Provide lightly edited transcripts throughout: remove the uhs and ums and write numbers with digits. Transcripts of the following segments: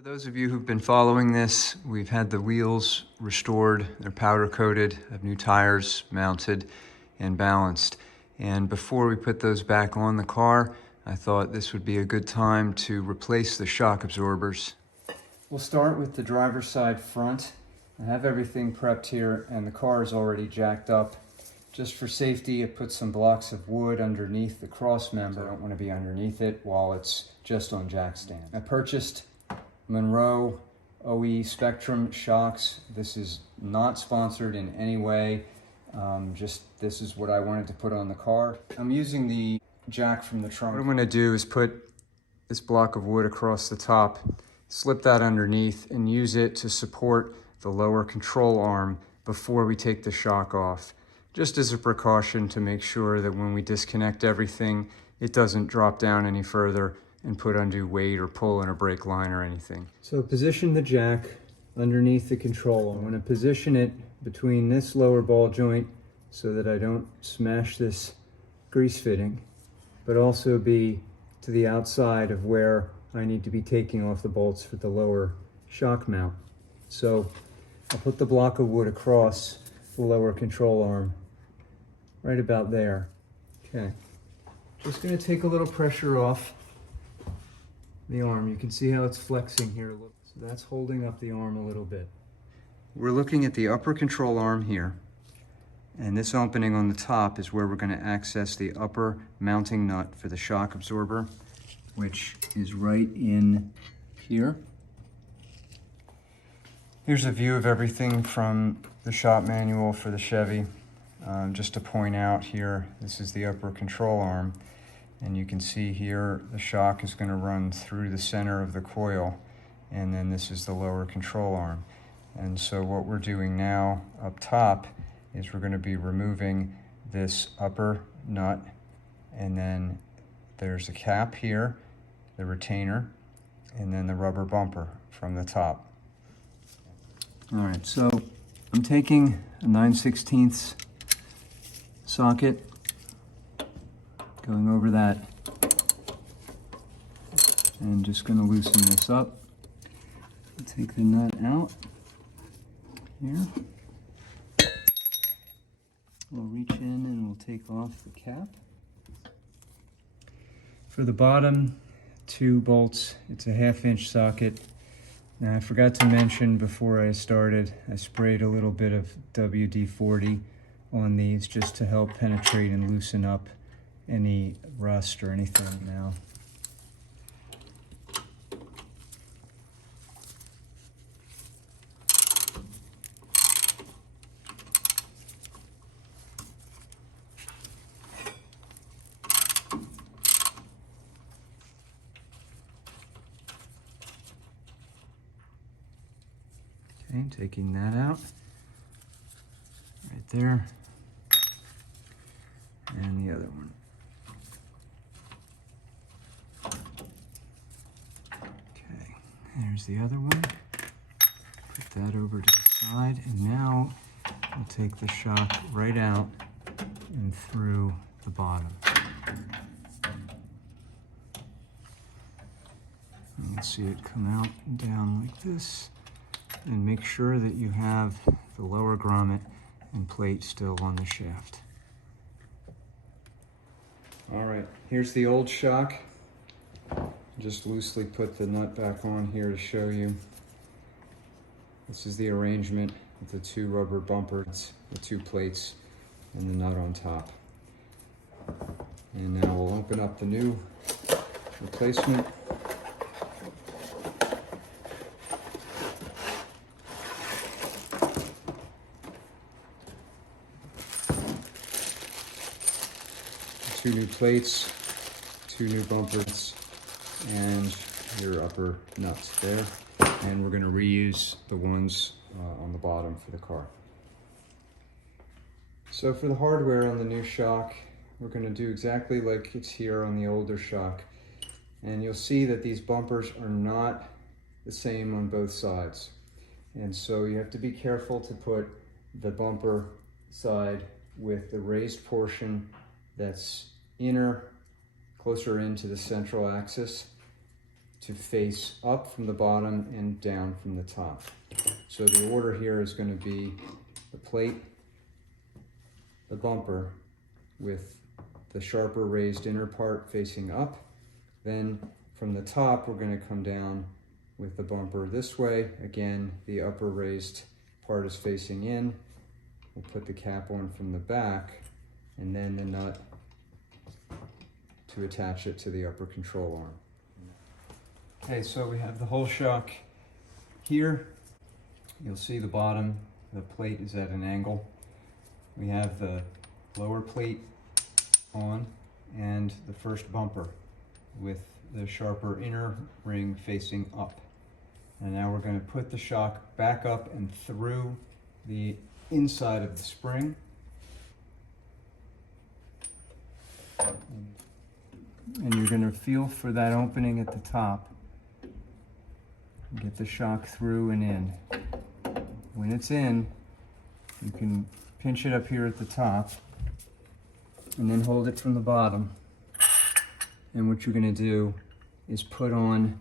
For those of you who've been following this, we've had the wheels restored. They're powder coated, have new tires mounted and balanced. And before we put those back on the car, I thought this would be a good time to replace the shock absorbers. We'll start with the driver's side front. I have everything prepped here and the car is already jacked up. Just for safety, I put some blocks of wood underneath the cross member. I don't want to be underneath it while it's just on jack stand. I purchased Monroe OE Spectrum shocks. This is not sponsored in any way. This is what I wanted to put on the car. I'm using the jack from the trunk. What I'm going to do is put this block of wood across the top, slip that underneath, and use it to support the lower control arm before we take the shock off. Just as a precaution to make sure that when we disconnect everything, it doesn't drop down any further and put undue weight or pull in a brake line or anything. So position the jack underneath the control. I'm going to position it between this lower ball joint so that I don't smash this grease fitting, but also be to the outside of where I need to be taking off the bolts for the lower shock mount. So I'll put the block of wood across the lower control arm, right about there. Okay, just going to take a little pressure off the arm. You can see how it's flexing here a little. So that's holding up the arm a little bit. We're looking at the upper control arm here, and this opening on the top is where we're going to access the upper mounting nut for the shock absorber, which is right in here. Here's a view of everything from the shop manual for the Chevy. Just to point out here, this is the upper control arm. And you can see here the shock is going to run through the center of the coil, and then this is the lower control arm. And so what we're doing now up top is we're going to be removing this upper nut, and then there's a cap here, the retainer, and then the rubber bumper from the top. All right, so I'm taking a 9/16 socket, going over that, and just going to loosen this up. I'll take the nut out here. We'll reach in and we'll take off the cap. For the bottom two bolts, it's a 1/2-inch socket. Now I forgot to mention before I started, I sprayed a little bit of WD-40 on these just to help penetrate and loosen up any rust or anything now. Okay, taking that out right there, and the other one. Okay, there's the other one. Put that over to the side, and now we'll take the shock right out and through the bottom. And you'll see it come out and down like this, and make sure that you have the lower grommet and plate still on the shaft. All right, here's the old shock. Just loosely put the nut back on here to show you. This is the arrangement with the two rubber bumpers, the two plates, and the nut on top. And now we'll open up the new replacement. Two new plates, two new bumpers, and your upper nuts there. And we're going to reuse the ones on the bottom for the car. So for the hardware on the new shock, we're going to do exactly like it's here on the older shock. And you'll see that these bumpers are not the same on both sides. And so you have to be careful to put the bumper side with the raised portion that's closer into the central axis, to face up from the bottom and down from the top. So the order here is going to be the plate, the bumper with the sharper raised inner part facing up. Then from the top, we're going to come down with the bumper this way. Again, the upper raised part is facing in. We'll put the cap on from the back, and then the nut to attach it to the upper control arm. Okay, so we have the whole shock here. You'll see the bottom, the plate is at an angle. We have the lower plate on and the first bumper with the sharper inner ring facing up. And now we're going to put the shock back up and through the inside of the spring. And you're going to feel for that opening at the top. Get the shock through and in. When it's in, you can pinch it up here at the top and then hold it from the bottom. And what you're going to do is put on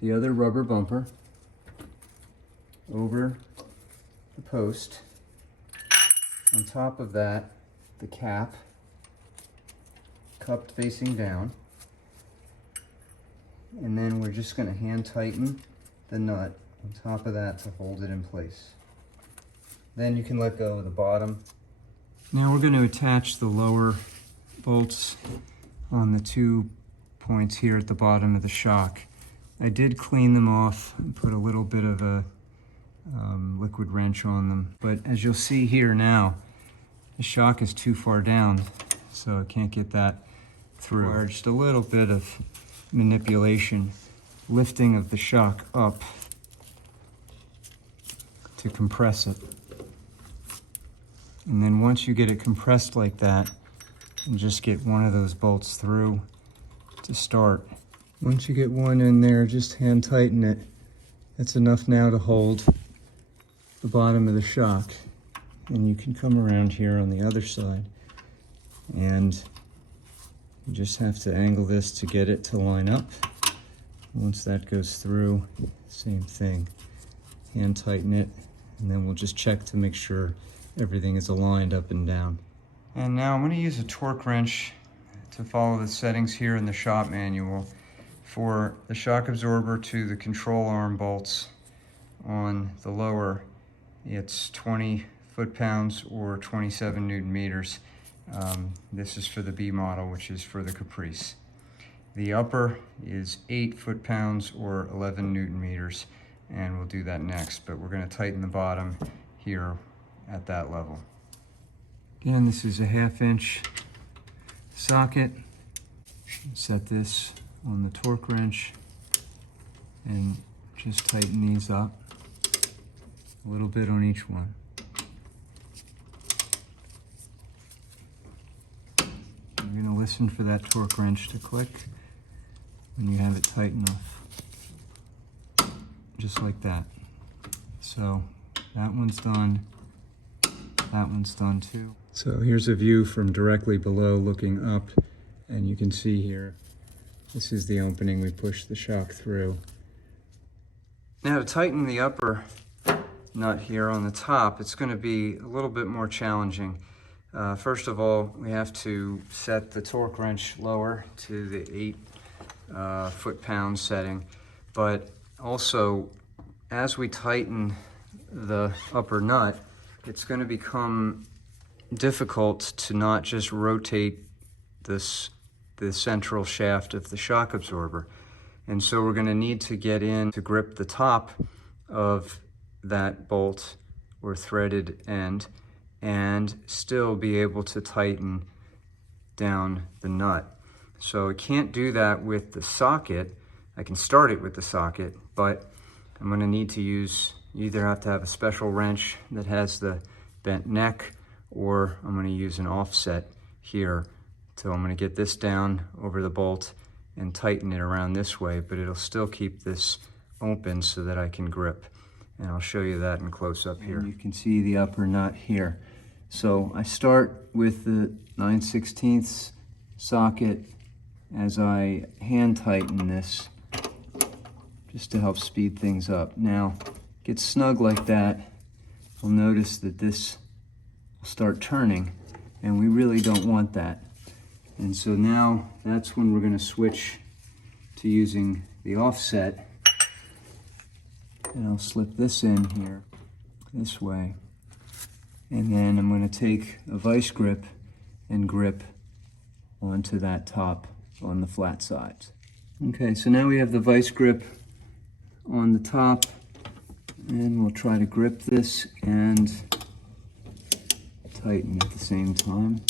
the other rubber bumper over the post. On top of that, the cap, cupped facing down. And then we're just going to hand tighten the nut on top of that to hold it in place. Then you can let go of the bottom. Now we're going to attach the lower bolts on the 2 points here at the bottom of the shock. I did clean them off and put a little bit of a liquid wrench on them. But as you'll see here now, the shock is too far down, so I can't get that through. Just a little bit of manipulation, lifting of the shock up to compress it. And then once you get it compressed like that, you just get one of those bolts through to start. Once you get one in there, just hand tighten it. That's enough now to hold the bottom of the shock. And you can come around here on the other side and you just have to angle this to get it to line up. Once that goes through, same thing. Hand tighten it, and then we'll just check to make sure everything is aligned up and down. And now I'm going to use a torque wrench to follow the settings here in the shop manual for the shock absorber to the control arm bolts on the lower. It's 20 foot-pounds or 27 Newton meters. This is for the B model, which is for the Caprice. The upper is 8 foot-pounds or 11 Newton meters, and we'll do that next, but we're going to tighten the bottom here at that level. Again, this is a 1/2 inch socket. Set this on the torque wrench and just tighten these up a little bit on each one. You're going to listen for that torque wrench to click when you have it tight enough, just like that. So that one's done, that one's done too. So here's a view from directly below looking up, and you can see here, this is the opening we push the shock through. Now to tighten the upper nut here on the top, it's going to be a little bit more challenging. First of all, we have to set the torque wrench lower to the 8 foot-pound setting, but also as we tighten the upper nut, it's going to become difficult to not just rotate the central shaft of the shock absorber. And so we're going to need to get in to grip the top of that bolt or threaded end and still be able to tighten down the nut. So I can't do that with the socket. I can start it with the socket, but I'm going to need to use, you either have to have a special wrench that has the bent neck, or I'm going to use an offset here. So I'm going to get this down over the bolt and tighten it around this way, but it'll still keep this open so that I can grip. And I'll show you that in close up here. And you can see the upper nut here. So I start with the 9/16 socket as I hand tighten this just to help speed things up. Now, get snug like that, you'll notice that this will start turning, and we really don't want that. And so now that's when we're going to switch to using the offset. And I'll slip this in here this way. And then I'm going to take a vice grip and grip onto that top on the flat sides. Okay, so now we have the vice grip on the top, and we'll try to grip this and tighten at the same time.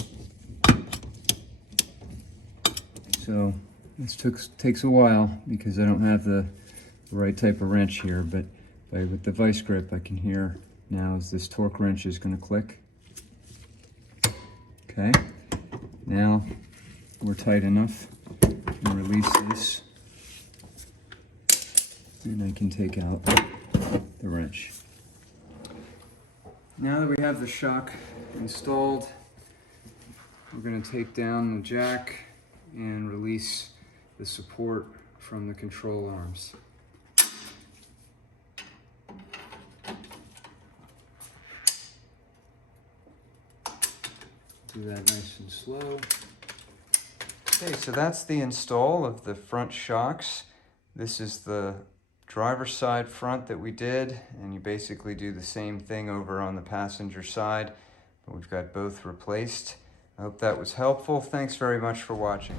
So this takes a while because I don't have the right type of wrench here, but with the vice grip I can hear now as this torque wrench is going to click. Okay, now we're tight enough. I can release this and I can take out the wrench. Now that we have the shock installed, we're going to take down the jack and release the support from the control arms. Do that nice and slow. Okay, so that's the install of the front shocks. This is the driver's side front that we did, and you basically do the same thing over on the passenger side, but we've got both replaced. I hope that was helpful. Thanks very much for watching.